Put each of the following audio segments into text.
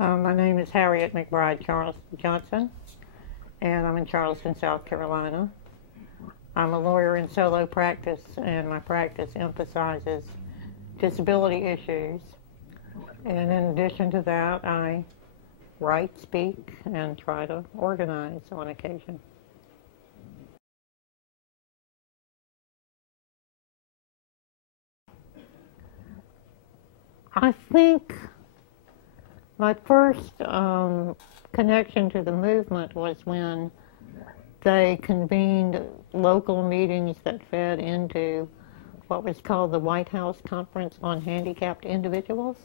My name is Harriet McBride Johnson, and I'm in Charleston, South Carolina. I'm a lawyer in solo practice, and my practice emphasizes disability issues. And in addition to that, I write, speak, and try to organize on occasion. I think my first connection to the movement was when they convened local meetings that fed into what was called the White House Conference on Handicapped Individuals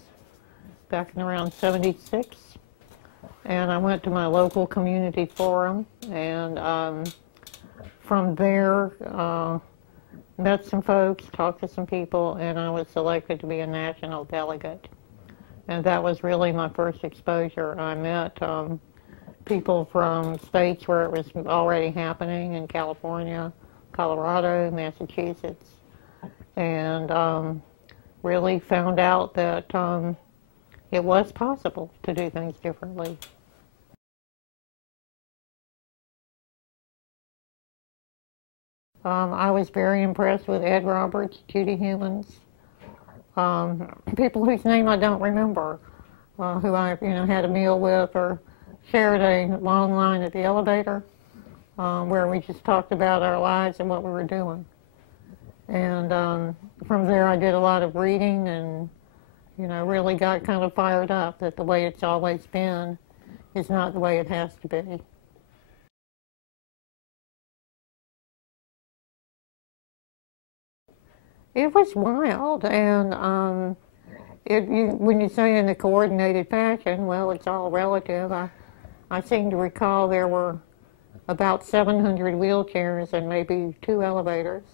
back in around '76. And I went to my local community forum, and from there met some folks, talked to some people, and I was selected to be a national delegate. And that was really my first exposure. I met people from states where it was already happening in California, Colorado, Massachusetts, and really found out that it was possible to do things differently. I was very impressed with Ed Roberts, Judy Humans, people whose name I don't remember, who I had a meal with or shared a long line at the elevator, where we just talked about our lives and what we were doing. And from there I did a lot of reading and really got kind of fired up that the way it's always been is not the way it has to be. It was wild, and when you say in a coordinated fashion, well, it's all relative. I seem to recall there were about 700 wheelchairs and maybe 2 elevators,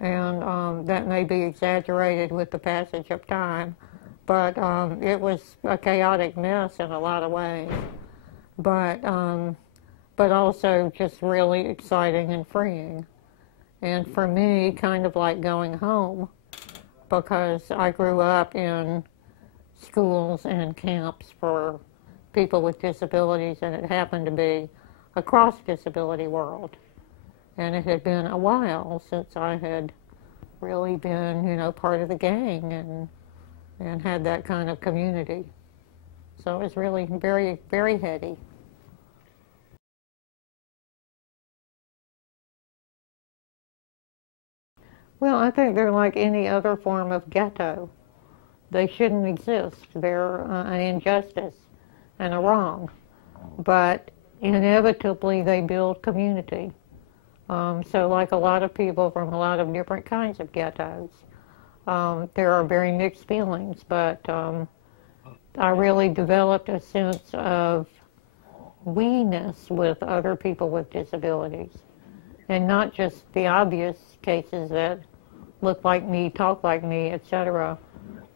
and that may be exaggerated with the passage of time, but it was a chaotic mess in a lot of ways, but also just really exciting and freeing. And for me, kind of like going home, because I grew up in schools and camps for people with disabilities, and it happened to be a cross-disability world. And it had been a while since I had really been, part of the gang and had that kind of community. So it was really very, very heady. Well, I think they're like any other form of ghetto. They shouldn't exist. They're an injustice and a wrong. But inevitably, they build community. So like a lot of people from a lot of different kinds of ghettos, there are very mixed feelings, but I really developed a sense of we-ness with other people with disabilities. And not just the obvious cases that look like me, talk like me, etc.,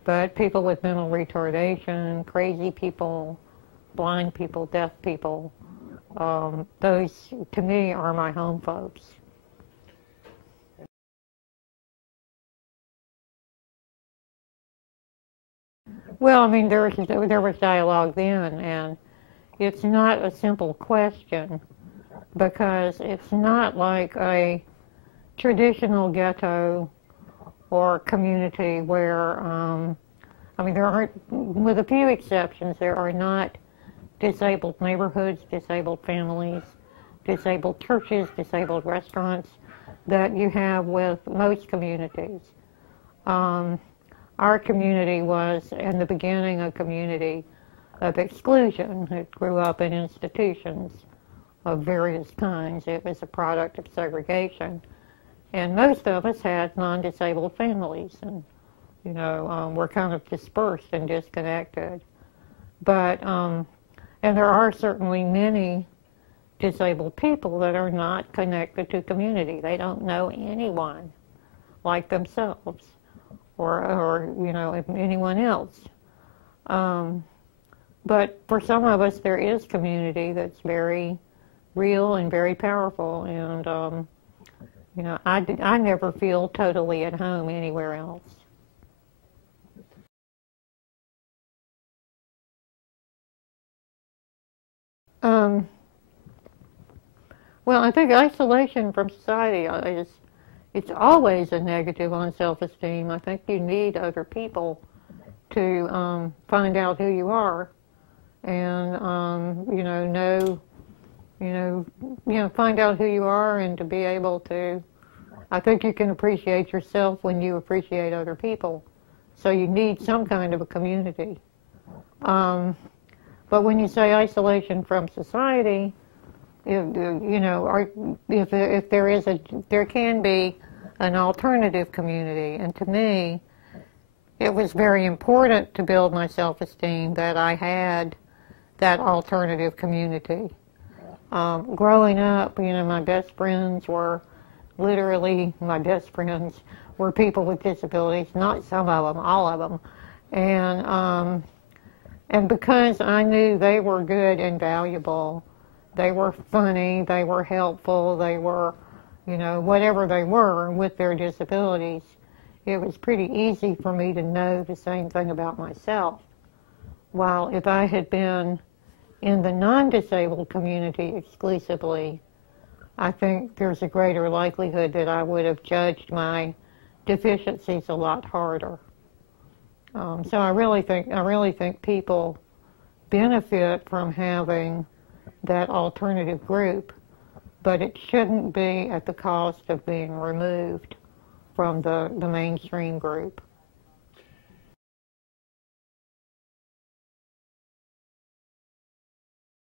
but people with mental retardation, crazy people, blind people, deaf people. Those, to me, are my home folks. Well, I mean, there was dialogue then, and it's not a simple question, because it's not like a traditional ghetto or community where, I mean, there aren't, with a few exceptions, there are not disabled neighborhoods, disabled families, disabled churches, disabled restaurants that you have with most communities. Our community was, in the beginning, a community of exclusion. It grew up in institutions of various kinds. It was a product of segregation. And most of us had non-disabled families, and, we're kind of dispersed and disconnected. But, and there are certainly many disabled people that are not connected to community. They don't know anyone like themselves or anyone else. But for some of us, there is community that's very real and very powerful, and I never feel totally at home anywhere else. Um, well, I think isolation from society it's always a negative on self-esteem. I think you need other people to find out who you are and find out who you are and to be able to. I think you can appreciate yourself when you appreciate other people. So you need some kind of a community. But when you say isolation from society, if there can be an alternative community, and to me, it was very important to build my self-esteem that I had that alternative community. Growing up, my best friends were literally people with disabilities, not some of them, all of them, and because I knew they were good and valuable, they were funny, they were helpful, they were, whatever they were with their disabilities, it was pretty easy for me to know the same thing about myself. While if I had been in the non-disabled community exclusively, I think there's a greater likelihood that I would have judged my deficiencies a lot harder. So I really think people benefit from having that alternative group, but it shouldn't be at the cost of being removed from the mainstream group.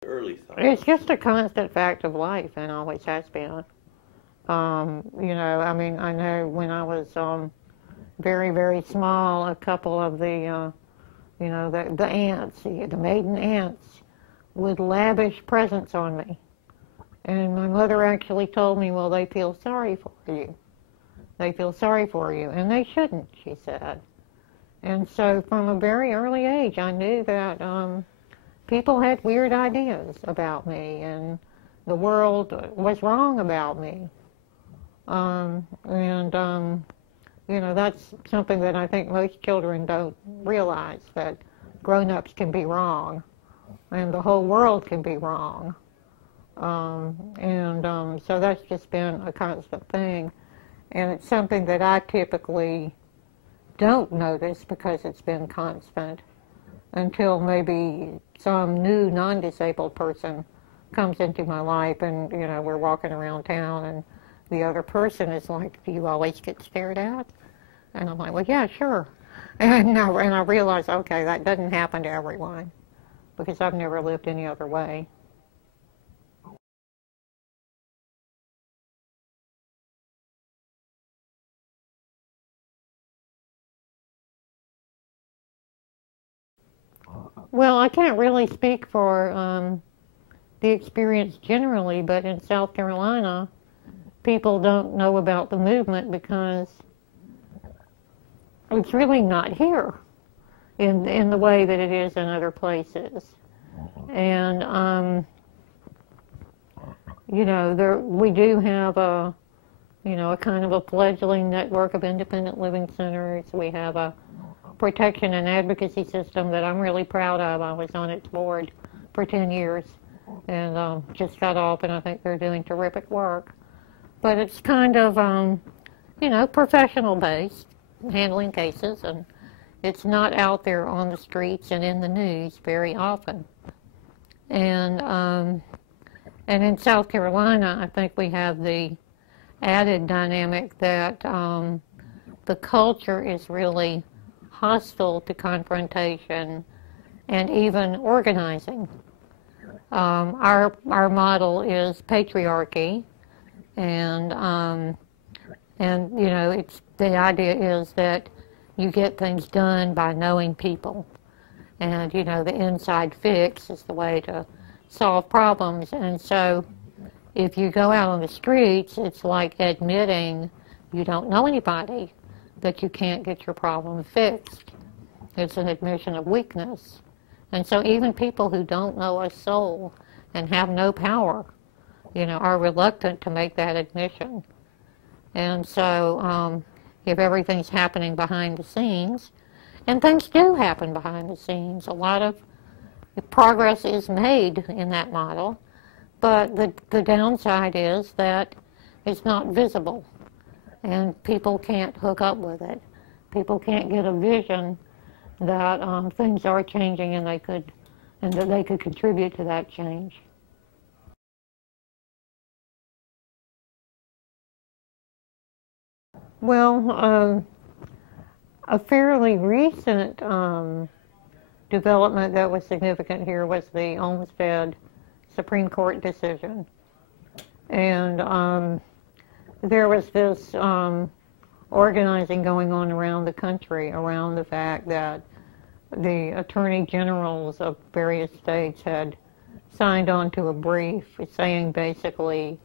Early thoughts. It's just a constant fact of life and always has been. I know when I was very, very small, a couple of the aunts, the maiden aunts, would lavish presents on me. And my mother actually told me, well, they feel sorry for you. They feel sorry for you. And they shouldn't, she said. And so from a very early age, I knew that people had weird ideas about me and the world was wrong about me. That's something that I think most children don't realize, that grown-ups can be wrong and the whole world can be wrong. So that's just been a constant thing. And it's something that I typically don't notice because it's been constant until maybe some new non-disabled person comes into my life and, we're walking around town and the other person is like, do you always get stared at? And I'm like, well, yeah, sure. And I realize, okay, that doesn't happen to everyone because I've never lived any other way. Well, I can't really speak for the experience generally, but in South Carolina, people don't know about the movement because it's really not here in the way that it is in other places. And, we do have a kind of a fledgling network of independent living centers. We have a protection and advocacy system that I'm really proud of. I was on its board for 10 years and just got off, and I think they're doing terrific work. But it's kind of, professional-based, handling cases, and it's not out there on the streets and in the news very often. And in South Carolina, I think we have the added dynamic that the culture is really hostile to confrontation and even organizing. Our model is patriarchy, and it's the idea is that you get things done by knowing people, and the inside fix is the way to solve problems. And so if you go out on the streets, it's like admitting you don't know anybody, that you can't get your problem fixed. It's an admission of weakness. And so even people who don't know a soul and have no power, are reluctant to make that admission. And so if everything's happening behind the scenes, and things do happen behind the scenes, a lot of progress is made in that model, but the downside is that it's not visible, and people can't hook up with it. People can't get a vision that things are changing and that they could contribute to that change. Well, a fairly recent development that was significant here was the Olmsted Supreme Court decision. And there was this organizing going on around the country around the fact that the attorney generals of various states had signed on to a brief saying basically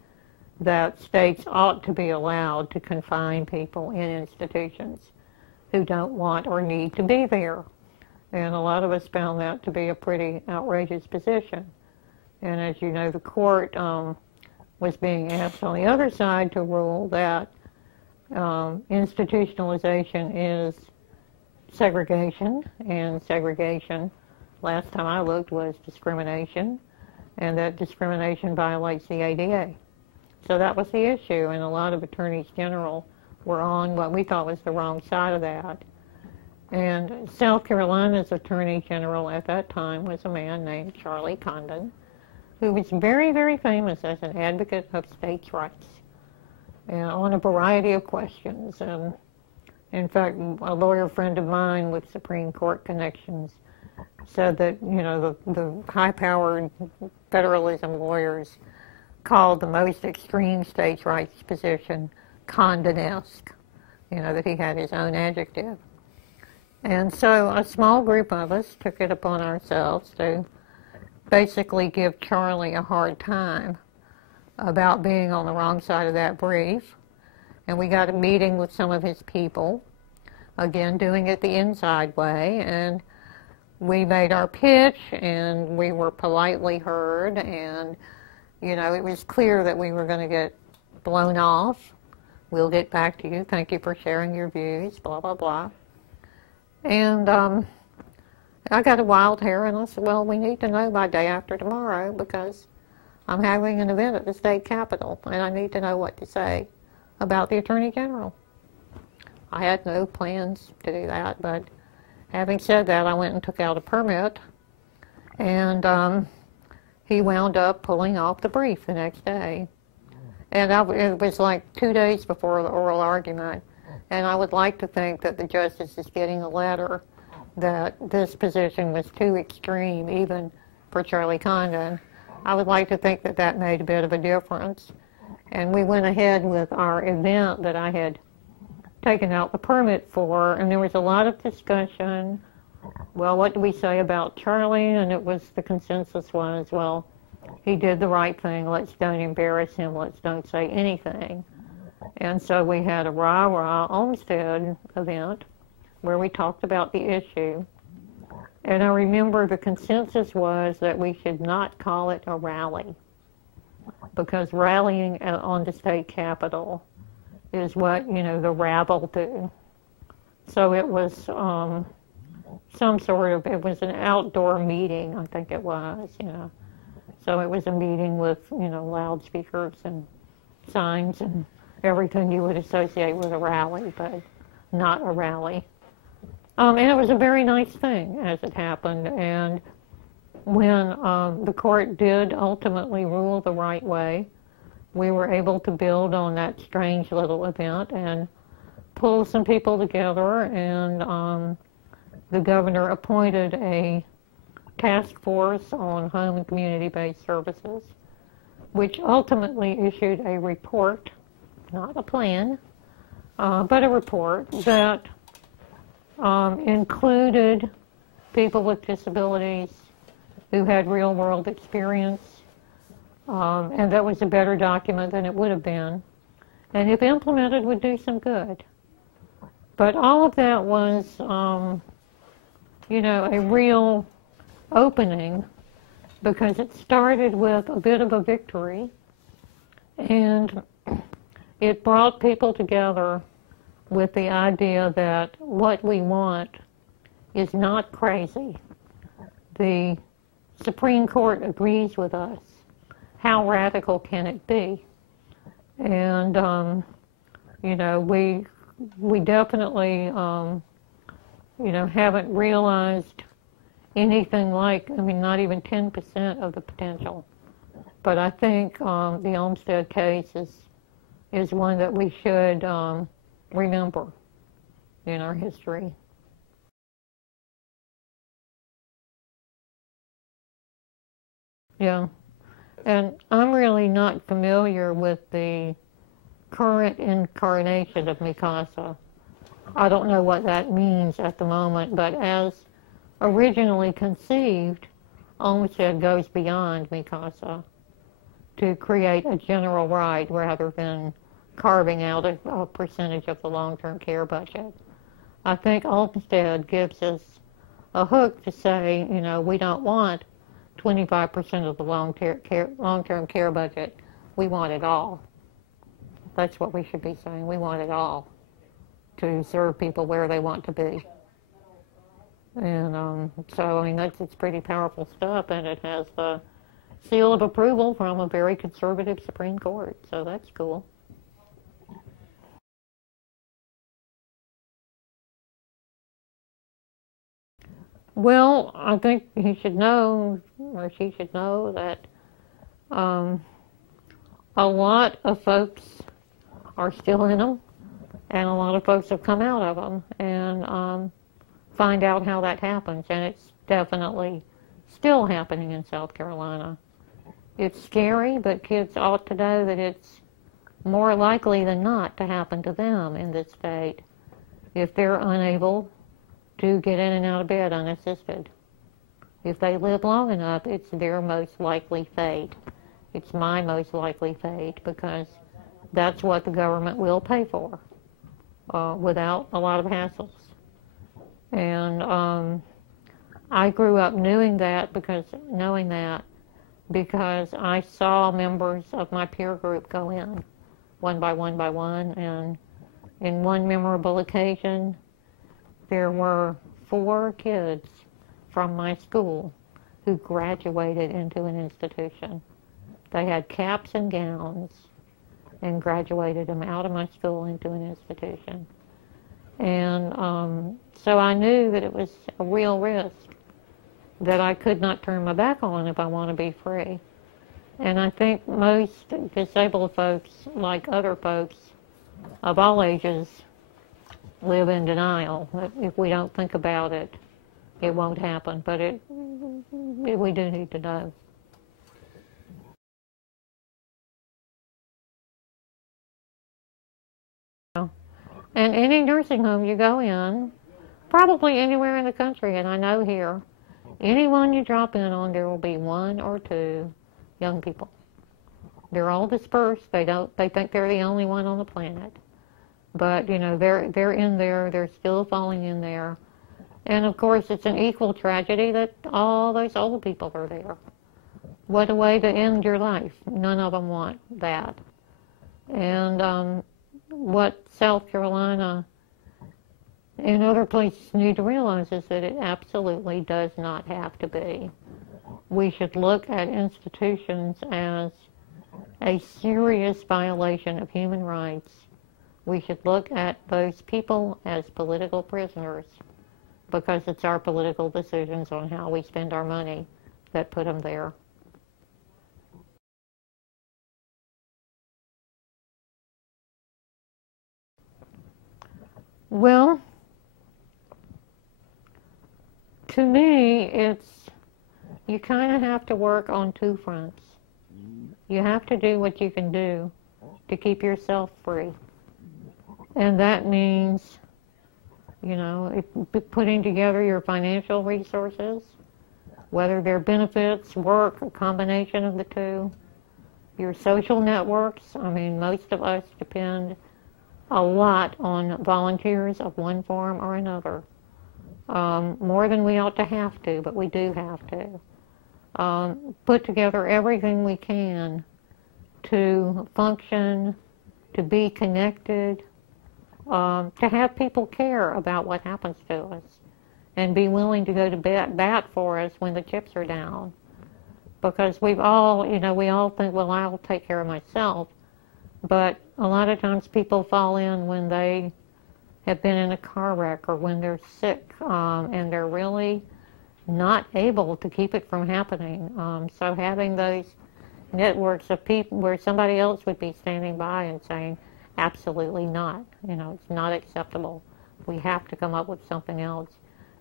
that states ought to be allowed to confine people in institutions who don't want or need to be there. And a lot of us found that to be a pretty outrageous position. And as you know, the court was being asked on the other side to rule that institutionalization is segregation, and segregation, last time I looked, was discrimination, and that discrimination violates the ADA. So that was the issue, and a lot of attorneys general were on what we thought was the wrong side of that. And South Carolina's attorney general at that time was a man named Charlie Condon, who was very, very famous as an advocate of states' rights on a variety of questions. In fact, a lawyer friend of mine with Supreme Court connections said that, you know, the high-powered federalism lawyers called the most extreme states' rights position Condon-esque, you know, that he had his own adjective. And so a small group of us took it upon ourselves to basically give Charlie a hard time about being on the wrong side of that brief. And we got a meeting with some of his people, again, doing it the inside way, and we made our pitch, and we were politely heard, and, you know, it was clear that we were going to get blown off. We'll get back to you. Thank you for sharing your views, blah, blah, blah. And I got a wild hair, and I said, well, we need to know by day after tomorrow because I'm having an event at the state capitol, and I need to know what to say about the Attorney General. I had no plans to do that, but having said that, I went and took out a permit, and he wound up pulling off the brief the next day. And it was like 2 days before the oral argument, and I would like to think that the justice is getting a letter that this position was too extreme, even for Charlie Condon. I would like to think that that made a bit of a difference. And we went ahead with our event that I had taken out the permit for, and there was a lot of discussion. Well, what do we say about Charlie? And the consensus was, well, he did the right thing. Let's don't embarrass him. Let's don't say anything. And so we had a rah-rah Olmsted event where we talked about the issue. And I remember the consensus was that we should not call it a rally, because rallying on the state capitol is what, you know, the rabble do. So it was it was an outdoor meeting, I think it was, you know. So it was a meeting with, you know, loudspeakers and signs and everything you would associate with a rally, but not a rally. And it was a very nice thing as it happened. And when the court did ultimately rule the right way, we were able to build on that strange little event and pull some people together. And the governor appointed a task force on home and community-based services, which ultimately issued a report, not a plan, but a report that included people with disabilities who had real-world experience, and that was a better document than it would have been, and if implemented would do some good. But all of that was, you know, a real opening, because it started with a bit of a victory, and it brought people together with the idea that what we want is not crazy. The Supreme Court agrees with us, how radical can it be? And, we definitely, haven't realized anything like, not even 10% of the potential. But I think the Olmsted case is one that we should remember in our history. Yeah. And I'm really not familiar with the current incarnation of Mikasa. I don't know what that means at the moment, but as originally conceived, Olmsted goes beyond Mikasa to create a general right rather than carving out a percentage of the long-term care budget. I think Olmsted gives us a hook to say, we don't want 25% of the long-term care budget. We want it all. That's what we should be saying. We want it all to serve people where they want to be. And it's pretty powerful stuff, and it has the seal of approval from a very conservative Supreme Court, so that's cool. Well, I think he should know, or she should know, that a lot of folks are still in them, and a lot of folks have come out of them, and find out how that happens, and it's definitely still happening in South Carolina. It's scary, but kids ought to know that it's more likely than not to happen to them in this state if they're unable to get in and out of bed unassisted. If they live long enough, it's their most likely fate. It's my most likely fate because that's what the government will pay for without a lot of hassles. And I grew up knowing that because I saw members of my peer group go in one by one, and in one memorable occasion, there were 4 kids from my school who graduated into an institution. They had caps and gowns and graduated them out of my school into an institution. And so I knew that it was a real risk that I could not turn my back on if I want to be free. And I think most disabled folks, like other folks of all ages, live in denial. If we don't think about it, it won't happen. But we do need to know. And any nursing home you go in, probably anywhere in the country, and I know here, anyone you drop in on, there will be 1 or 2 young people. They're all dispersed. They think they're the only one on the planet. But, they're in there. They're still falling in there. And, of course, it's an equal tragedy that all those old people are there. What a way to end your life. None of them want that. And what South Carolina and other places need to realize is that it absolutely does not have to be. We should look at institutions as a serious violation of human rights. We should look at those people as political prisoners because it's our political decisions on how we spend our money that put them there. Well, to me, you kind of have to work on 2 fronts. You have to do what you can do to keep yourself free. And that means, putting together your financial resources, whether they're benefits, work, a combination of the 2. Your social networks, most of us depend a lot on volunteers of one form or another. More than we ought to have to, but we do have to. Put together everything we can to function, to be connected, to have people care about what happens to us, and be willing to go to bat for us when the chips are down. because we've all, we all think, well, I'll take care of myself. But a lot of times people fall in when they have been in a car wreck or when they're sick, and they're really not able to keep it from happening. So having those networks of people where somebody else would be standing by and saying, absolutely not, it's not acceptable. We have to come up with something else,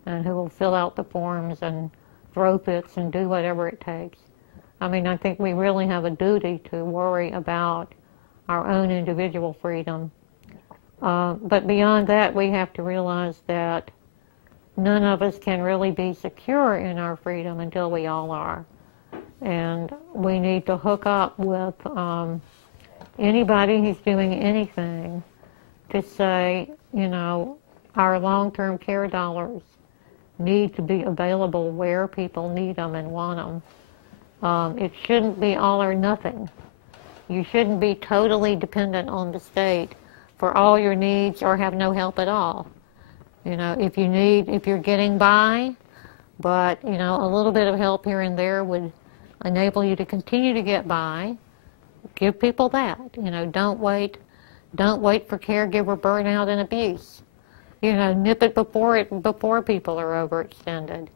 and who will fill out the forms and throw fits and do whatever it takes. I mean, I think we really have a duty to worry about our own individual freedom. But beyond that, we have to realize that none of us can really be secure in our freedom until we all are. And we need to hook up with anybody who's doing anything to say, our long-term care dollars need to be available where people need them and want them. It shouldn't be all or nothing. You shouldn't be totally dependent on the state for all your needs or have no help at all. If you're getting by, but, a little bit of help here and there would enable you to continue to get by, give people that. Don't wait for caregiver burnout and abuse. Nip it before people are overextended.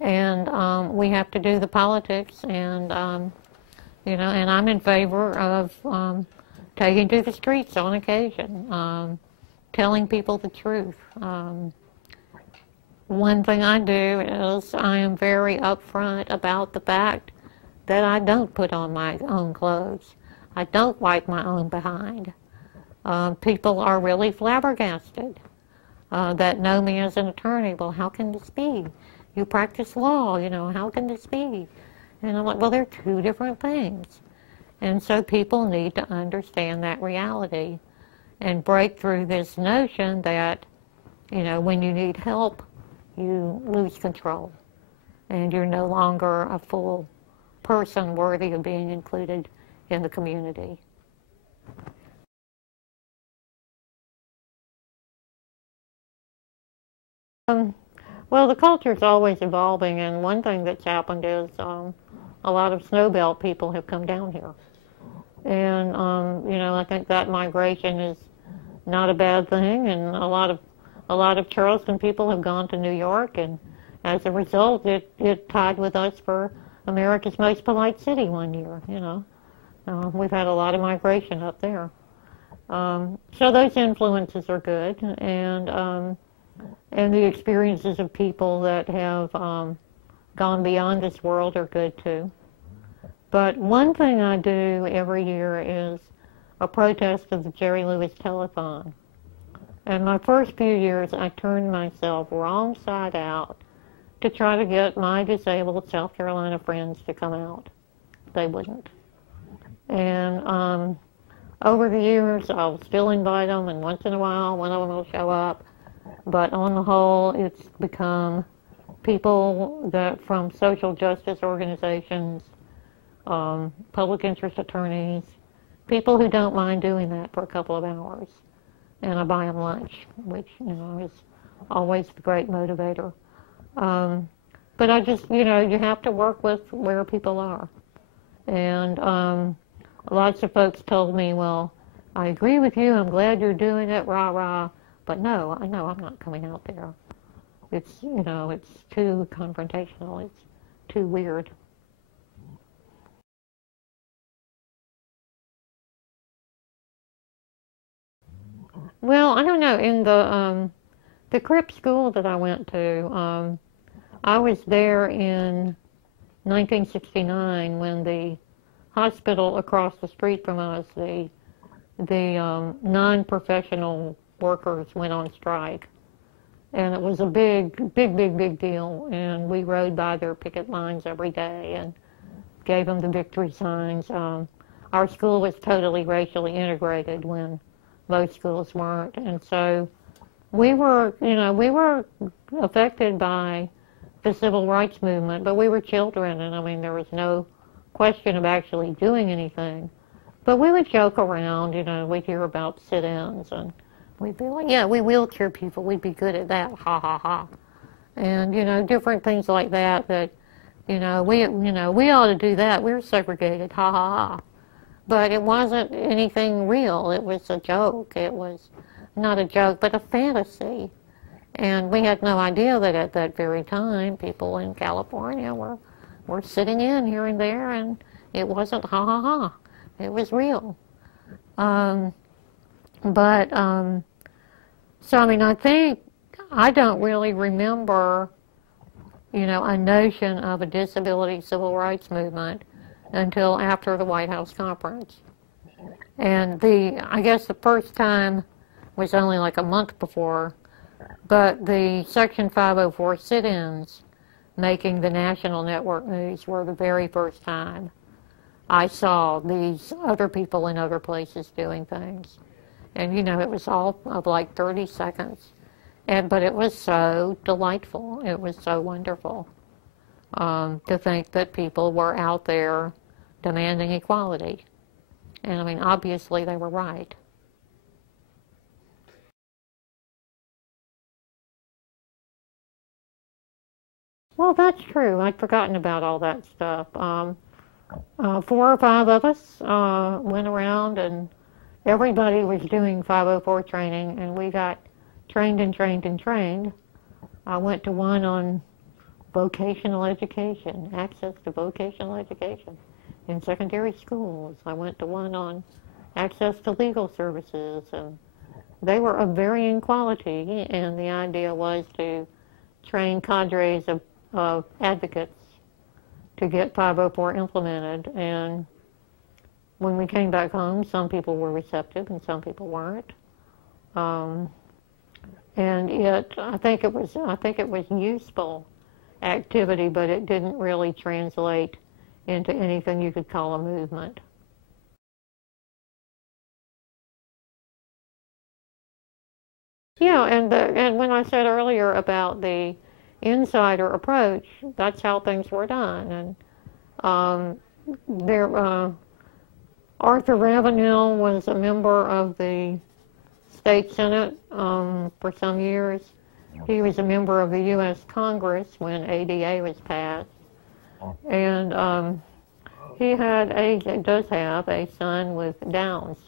And we have to do the politics, and and I'm in favor of taking to the streets on occasion, telling people the truth. One thing I do is I am very upfront about the fact that I don't put on my own clothes. I don't wipe my own behind. People are really flabbergasted that know me as an attorney. Well, how can this be? You practice law, how can this be? And I'm like, well, they're two different things. And so people need to understand that reality and break through this notion that, when you need help, you lose control and you're no longer a full person worthy of being included in the community. Well, the culture is always evolving, and one thing that's happened is a lot of snowbelt people have come down here. And, I think that migration is not a bad thing, and a lot of Charleston people have gone to New York, and as a result, it tied with us for America's most polite city one year, We've had a lot of migration up there. So those influences are good, and the experiences of people that have gone beyond this world are good too. But one thing I do every year is a protest of the Jerry Lewis Telethon. And my first few years, I turned myself wrong side out to try to get my disabled South Carolina friends to come out. They wouldn't. And over the years, I'll still invite them, and once in a while, one of them will show up. But on the whole, it's become people that from social justice organizations, public interest attorneys, people who don't mind doing that for a couple of hours. And I buy them lunch, which, is always the great motivator. But I just, you have to work with where people are. And lots of folks told me, well, I agree with you, I'm glad you're doing it, rah, rah. But no, I'm not coming out there. It's, it's too confrontational. It's too weird. Well, I don't know. In the Crip school that I went to, I was there in 1969 when the hospital across the street from us, the non-professional workers went on strike. And it was a big deal. And we rode by their picket lines every day and gave them the victory signs. Our school was totally racially integrated when most schools weren't. And so we were affected by the civil rights movement, but we were children, and I mean, there was no question of actually doing anything. But we would joke around, we'd hear about sit-ins, and we'd be like, yeah, we wheelchair people, we'd be good at that, ha, ha, ha. And, different things like that We ought to do that. We're segregated, ha ha ha. But it wasn't anything real. It was a joke. It was not a joke, but a fantasy. And we had no idea that at that very time, people in California were sitting in here and there, and it wasn't ha ha ha. It was real. So I mean, I don't really remember, a notion of a disability civil rights movement until after the White House conference. And I guess the first time was only like a month before, but the Section 504 sit-ins making the national network news were the very first time I saw these other people in other places doing things. And, it was all of like 30 seconds. But it was so delightful. It was so wonderful to think that people were out there demanding equality. And, I mean, obviously they were right. Well, that's true. I'd forgotten about all that stuff. 4 or 5 of us went around, and everybody was doing 504 training, and we got trained and trained and trained. I went to one on vocational education, access to vocational education in secondary schools. I went to one on access to legal services, and they were of varying quality, and the idea was to train cadres of advocates to get 504 implemented. And when we came back home, some people were receptive and some people weren't. And I think it was useful activity, but it didn't really translate into anything you could call a movement. Yeah, and when I said earlier about the insider approach, that's how things were done. And Arthur Ravenel was a member of the state senate for some years. He was a member of the U.S. Congress when ADA was passed, and he does have a son with Downs,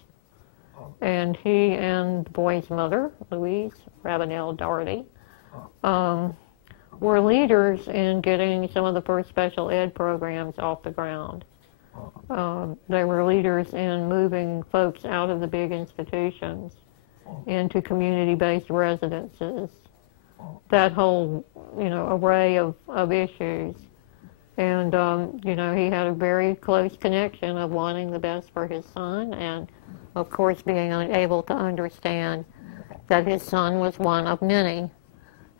and he and the boy's mother, Louise Ravenel Doherty, were leaders in getting some of the first special ed programs off the ground. They were leaders in moving folks out of the big institutions into community-based residences, that whole, array of issues. And, he had a very close connection of wanting the best for his son and, of course, being unable to understand that his son was one of many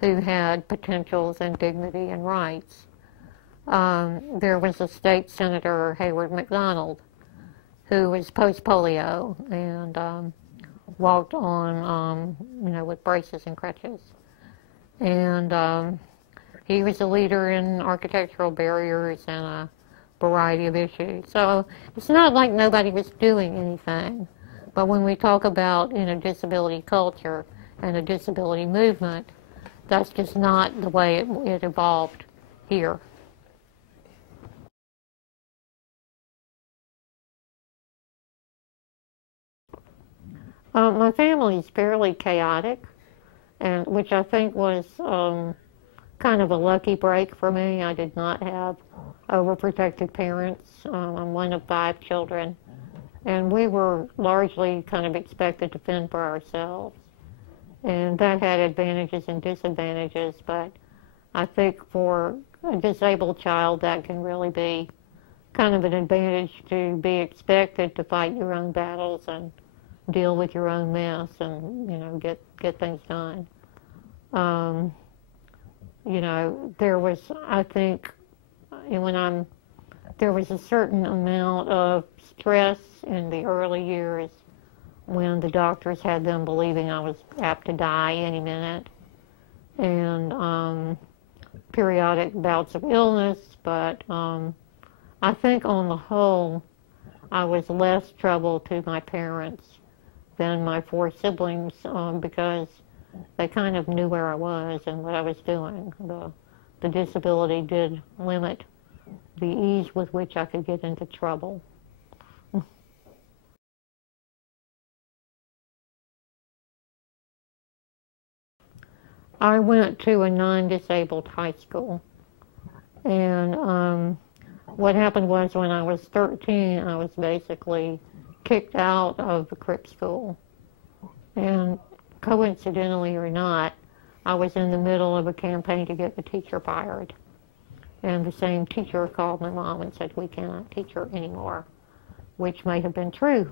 who had potentials and dignity and rights. There was a state senator, Hayward McDonald, who was post-polio and walked on, with braces and crutches. And he was a leader in architectural barriers and a variety of issues. So it's not like nobody was doing anything. But when we talk about, disability culture and a disability movement, that's just not the way it evolved here. My family is fairly chaotic, and which I think was kind of a lucky break for me. I did not have overprotective parents. I'm one of 5 children, and we were largely kind of expected to fend for ourselves. And that had advantages and disadvantages, but I think for a disabled child that can really be kind of an advantage to be expected to fight your own battles and deal with your own mess and, get things done. There was, I think, there was a certain amount of stress in the early years when the doctors had them believing I was apt to die any minute, and periodic bouts of illness, but I think on the whole, I was less trouble to my parents than my 4 siblings because they kind of knew where I was and what I was doing. The disability did limit the ease with which I could get into trouble. I went to a non-disabled high school, and what happened was when I was 13, I was basically kicked out of the Crip school, and coincidentally or not, I was in the middle of a campaign to get the teacher fired, and the same teacher called my mom and said, we cannot teach her anymore, which may have been true.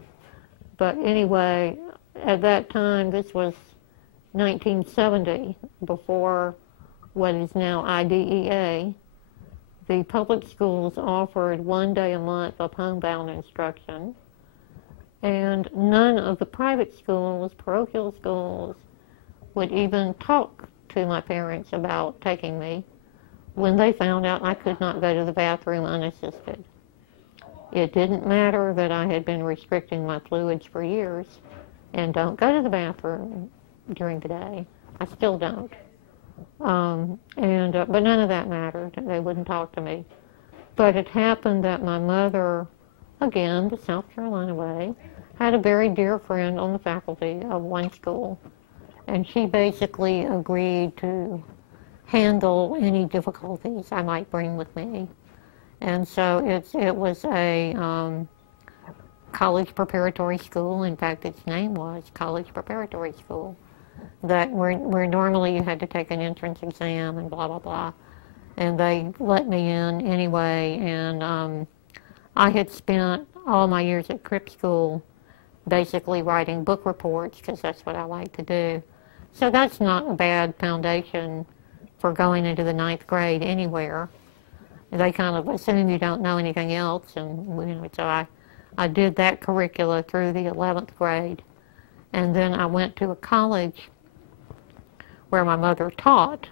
But anyway, at that time, this was 1970, before what is now IDEA, the public schools offered 1 day a month of homebound instruction, and none of the private schools, parochial schools, would even talk to my parents about taking me when they found out I could not go to the bathroom unassisted. It didn't matter that I had been restricting my fluids for years and don't go to the bathroom during the day. I still don't. But none of that mattered. They wouldn't talk to me. But it happened that my mother, again, the South Carolina way, had a very dear friend on the faculty of one school, and she basically agreed to handle any difficulties I might bring with me. And so it was a college preparatory school. In fact, its name was College Preparatory School, that where normally you had to take an entrance exam and blah, blah, blah. And they let me in anyway, and I had spent all my years at Crip School basically writing book reports, because that's what I like to do. So that's not a bad foundation for going into the 9th grade anywhere. They kind of assume you don't know anything else, and so I did that curricula through the 11th grade. And then I went to a college where my mother taught.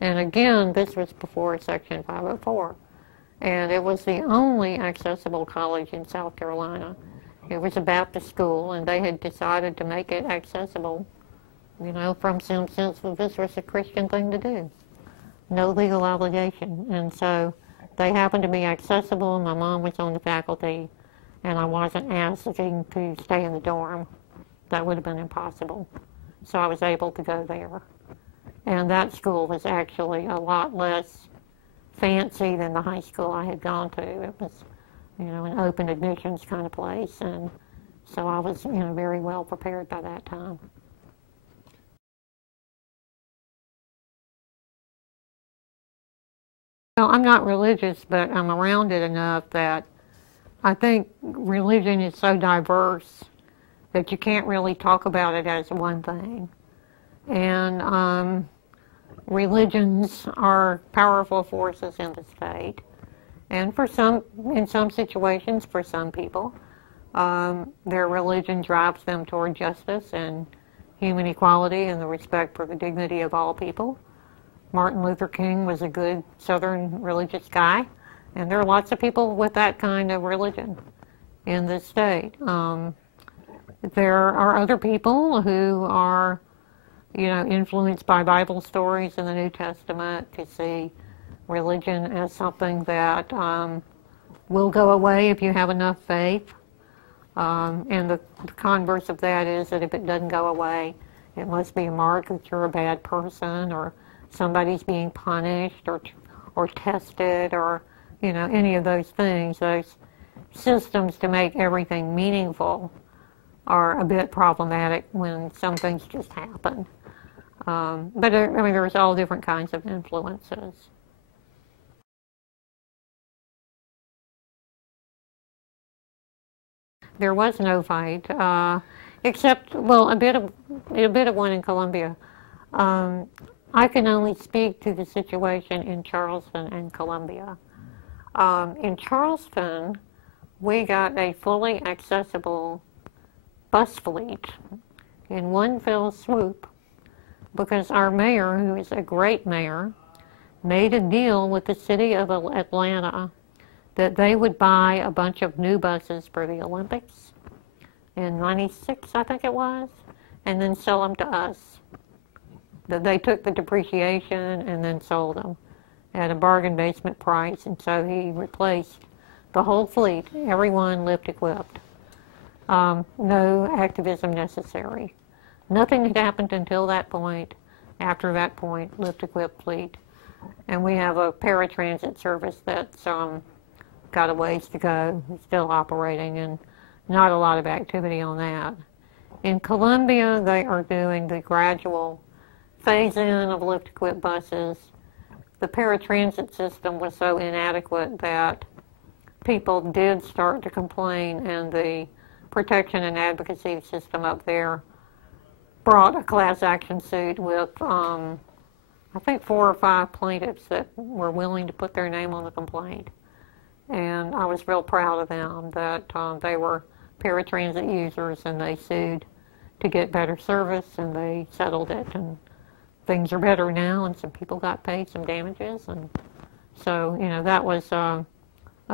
And again, this was before Section 504. And it was the only accessible college in South Carolina. It was a Baptist school, and they had decided to make it accessible, from some sense that this was a Christian thing to do. No legal obligation. And so they happened to be accessible, and my mom was on the faculty, and I wasn't asking to stay in the dorm. That would have been impossible. So I was able to go there. And that school was actually a lot less fancy than the high school I had gone to. It was, an open admissions kind of place, and so I was, very well prepared by that time. Well, I'm not religious, but I'm around it enough that I think religion is so diverse that you can't really talk about it as one thing. And religions are powerful forces in the state. And in some situations, for some people, their religion drives them toward justice and human equality and the respect for the dignity of all people. Martin Luther King was a good Southern religious guy, and there are lots of people with that kind of religion in this state. There are other people who are, influenced by Bible stories in the New Testament to see religion as something that will go away if you have enough faith. And the converse of that is that if it doesn't go away, it must be a mark that you're a bad person, or somebody's being punished or tested, or any of those things. Those systems to make everything meaningful are a bit problematic when some things just happen. But there's all different kinds of influences. There was no fight, except, a bit of one in Columbia. I can only speak to the situation in Charleston and Columbia. In Charleston, we got a fully accessible bus fleet in one fell swoop because our mayor, who is a great mayor, made a deal with the city of Atlanta that they would buy a bunch of new buses for the Olympics in '96, I think it was, and then sell them to us. That they took the depreciation and then sold them. at a bargain basement price, and so he replaced the whole fleet, everyone lift equipped. No activism necessary. Nothing had happened until that point. After that point, lift equipped fleet. And we have a paratransit service that's got a ways to go, still operating, and not a lot of activity on that. In Columbia, they are doing the gradual phase-in of lift-equipped buses. The paratransit system was so inadequate that people did start to complain, and the protection and advocacy system up there brought a class action suit with, I think, 4 or 5 plaintiffs that were willing to put their name on the complaint. And I was real proud of them that they were paratransit users, and they sued to get better service, and they settled it, and things are better now, and some people got paid some damages, and so, you know, that was a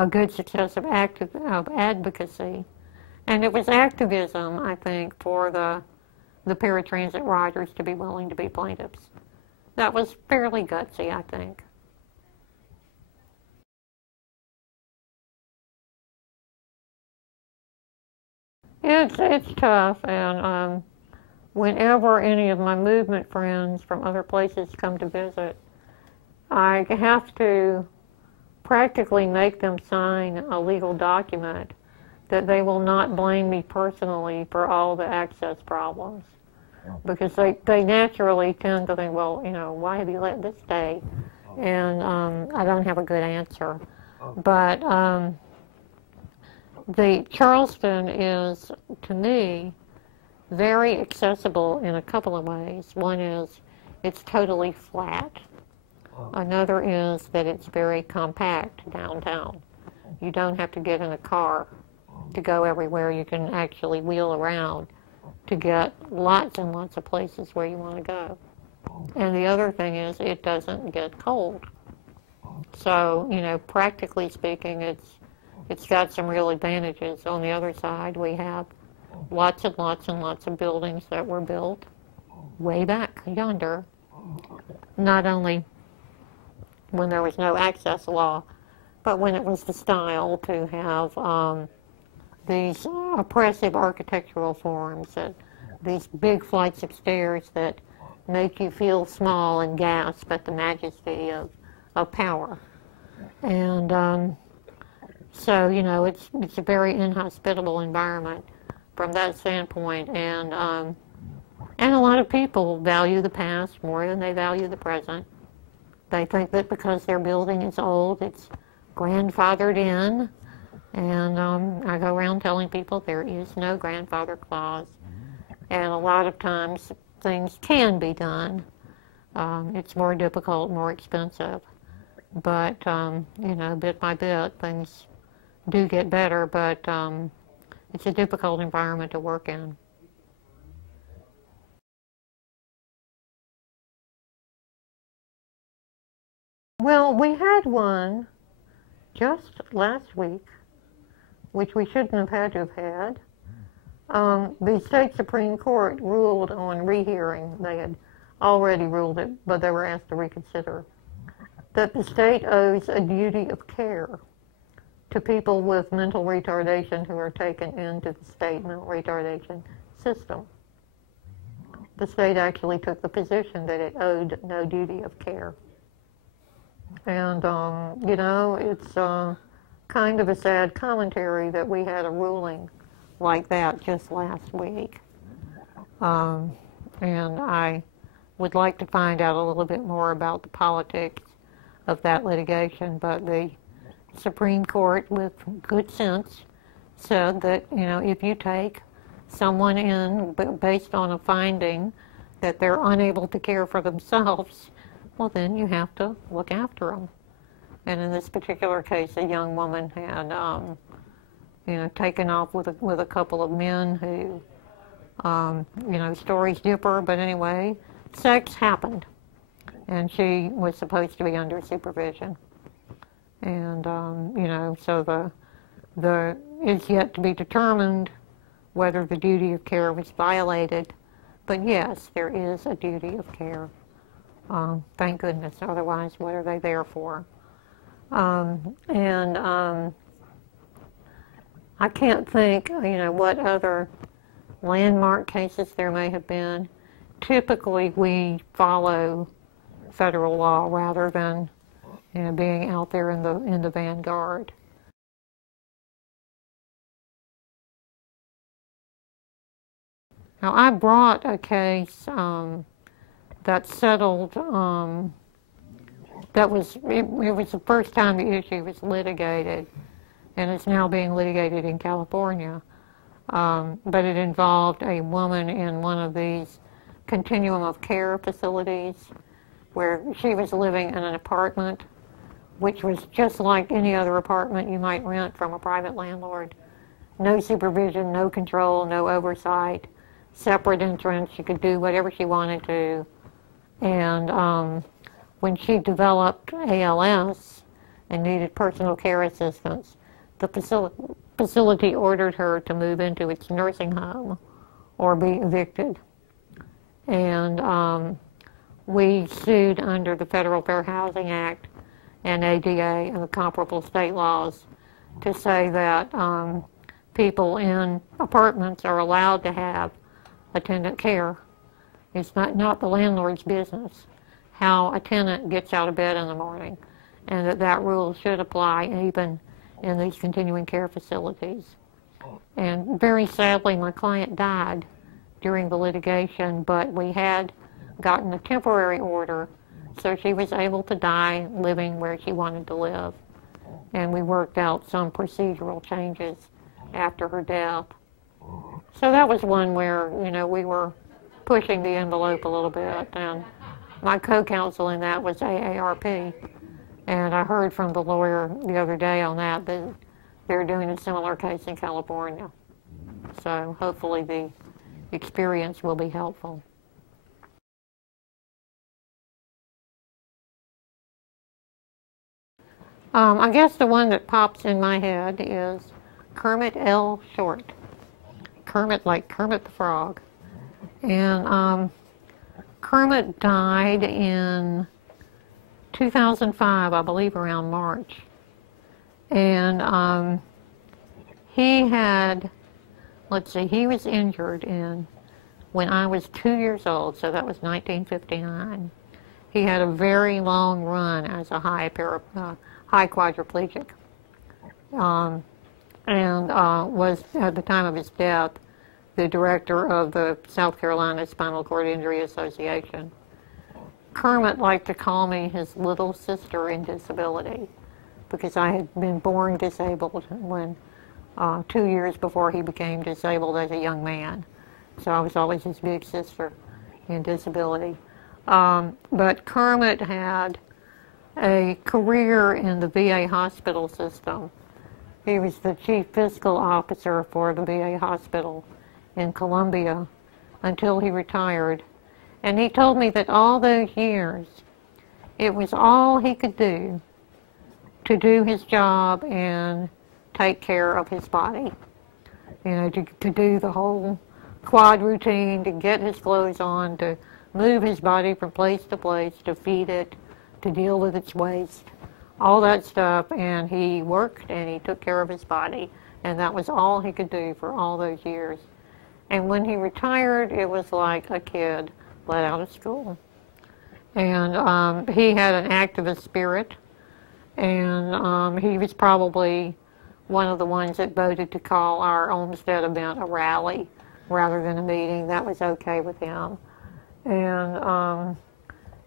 good success of advocacy. And it was activism, I think, for the paratransit riders to be willing to be plaintiffs. That was fairly gutsy, I think. It's tough, and whenever any of my movement friends from other places come to visit, I have to practically make them sign a legal document that they will not blame me personally for all the access problems. Because they naturally tend to think, well, you know, why have you let this stay? And I don't have a good answer. But the Charleston is, to me, very accessible in a couple of ways. One is it's totally flat. Another is that it's very compact downtown. You don't have to get in a car to go everywhere. You can actually wheel around to get lots and lots of places where you want to go. And the other thing is it doesn't get cold. So, you know, practically speaking, it's got some real advantages. On the other side, we have lots and lots and lots of buildings that were built way back yonder, not only when there was no access law, but when it was the style to have these oppressive architectural forms, these big flights of stairs that make you feel small and gasp at the majesty of power. And so, you know, it's a very inhospitable environment from that standpoint, and a lot of people value the past more than they value the present. They think that because their building is old, it's grandfathered in, and I go around telling people there is no grandfather clause, and a lot of times things can be done. It's more difficult, more expensive, but you know, bit by bit, things do get better, but it's a difficult environment to work in. Well, we had one just last week, which we shouldn't have had to have had. The state Supreme Court ruled on rehearing. They had already ruled it, but they were asked to reconsider, that the state owes a duty of care to people with mental retardation who are taken into the state mental retardation system. The state actually took the position that it owed no duty of care. And, you know, it's kind of a sad commentary that we had a ruling like that just last week. And I would like to find out a little bit more about the politics of that litigation, but the Supreme Court, with good sense, said that, you know, if you take someone in based on a finding that they're unable to care for themselves, well, then you have to look after them. And in this particular case, a young woman had, you know, taken off with a couple of men who, you know, stories differ, but anyway, sex happened, and she was supposed to be under supervision. And, you know, so it's yet to be determined whether the duty of care was violated, but yes, there is a duty of care. Thank goodness. Otherwise, what are they there for? And I can't think, what other landmark cases there may have been. Typically, we follow federal law rather than, being out there in the vanguard. Now, I brought a case that settled. It was the first time the issue was litigated, and it's now being litigated in California. But it involved a woman in one of these continuum of care facilities where she was living in an apartment which was just like any other apartment you might rent from a private landlord. No supervision, no control, no oversight, separate entrance. She could do whatever she wanted to. And when she developed ALS and needed personal care assistance, the facility ordered her to move into its nursing home or be evicted. And we sued under the Federal Fair Housing Act and ADA and the comparable state laws to say that people in apartments are allowed to have attendant care. It's not the landlord's business how a tenant gets out of bed in the morning, and that rule should apply even in these continuing care facilities. And very sadly, my client died during the litigation, but we had gotten a temporary order, so she was able to die living where she wanted to live. And we worked out some procedural changes after her death. So that was one where, we were pushing the envelope a little bit. And my co-counsel in that was AARP. And I heard from the lawyer the other day on that they're doing a similar case in California. So hopefully the experience will be helpful. I guess the one that pops in my head is Kermit L. Short. Kermit, like Kermit the Frog. And Kermit died in 2005, I believe around March. And he had, he was injured when I was 2 years old, so that was 1959. He had a very long run as a high quadriplegic, and was, at the time of his death, the director of the South Carolina Spinal Cord Injury Association. Kermit liked to call me his little sister in disability because I had been born disabled when 2 years before he became disabled as a young man. So I was always his big sister in disability. But Kermit had a career in the VA hospital system. He was the chief fiscal officer for the VA hospital in Columbia until he retired. And he told me that all those years, it was all he could do to do his job and take care of his body. To do the whole quad routine, to get his clothes on, to move his body from place to place, to feed it, to deal with its waste, all that stuff. And he worked and he took care of his body, and that was all he could do for all those years. And when he retired, it was like a kid let out of school. And he had an activist spirit, and he was probably one of the ones that voted to call our Olmsted event a rally rather than a meeting. That was okay with him. And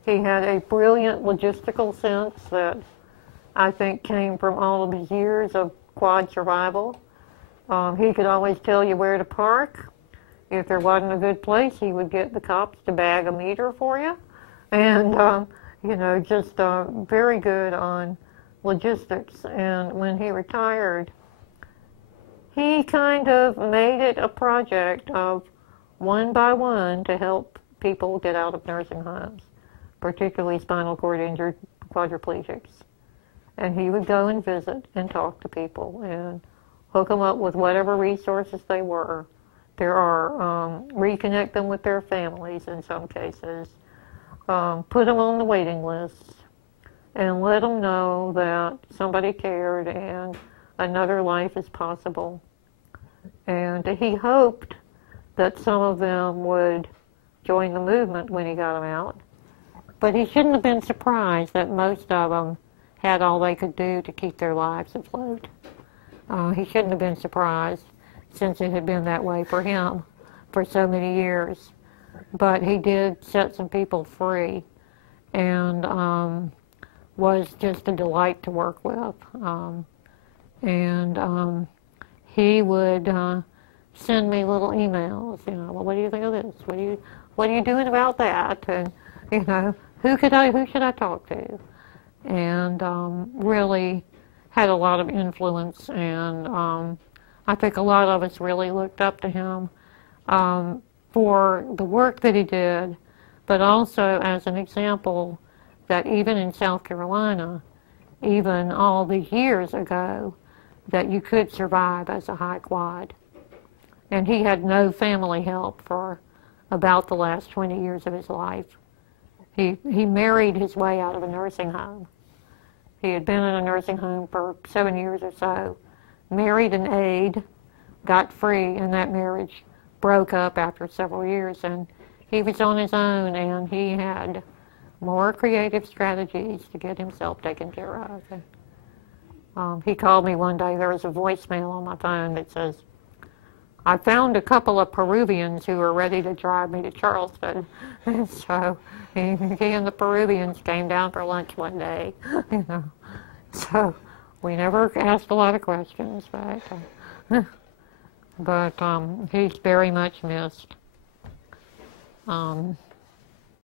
he had a brilliant logistical sense that I think came from all of his years of quad survival. He could always tell you where to park. If there wasn't a good place, he would get the cops to bag a meter for you. And, just very good on logistics. And when he retired, he kind of made it a project of one by one to help people get out of nursing homes, particularly spinal cord injured quadriplegics. And he would go and visit and talk to people and hook them up with whatever resources they were. There are, reconnect them with their families in some cases. put them on the waiting list and let them know that somebody cared and another life is possible. And he hoped that some of them would join the movement when he got them out. But he shouldn't have been surprised that most of them had all they could do to keep their lives afloat. He shouldn't have been surprised, since it had been that way for him for so many years. But he did set some people free, and was just a delight to work with. He would send me little emails, well, what do you think of this? What are you doing about that? And, who should I talk to? And really had a lot of influence, and I think a lot of us really looked up to him for the work that he did, but also as an example that even in South Carolina, even all these years ago, that you could survive as a high quad. And he had no family help for about the last 20 years of his life. He married his way out of a nursing home. He had been in a nursing home for 7 years or so, married an aide, got free, and that marriage broke up after several years, and he was on his own, and he had more creative strategies to get himself taken care of. And, he called me one day. There was a voicemail on my phone that says, I found a couple of Peruvians who were ready to drive me to Charleston. And so he and the Peruvians came down for lunch one day. So we never asked a lot of questions, but he's very much missed.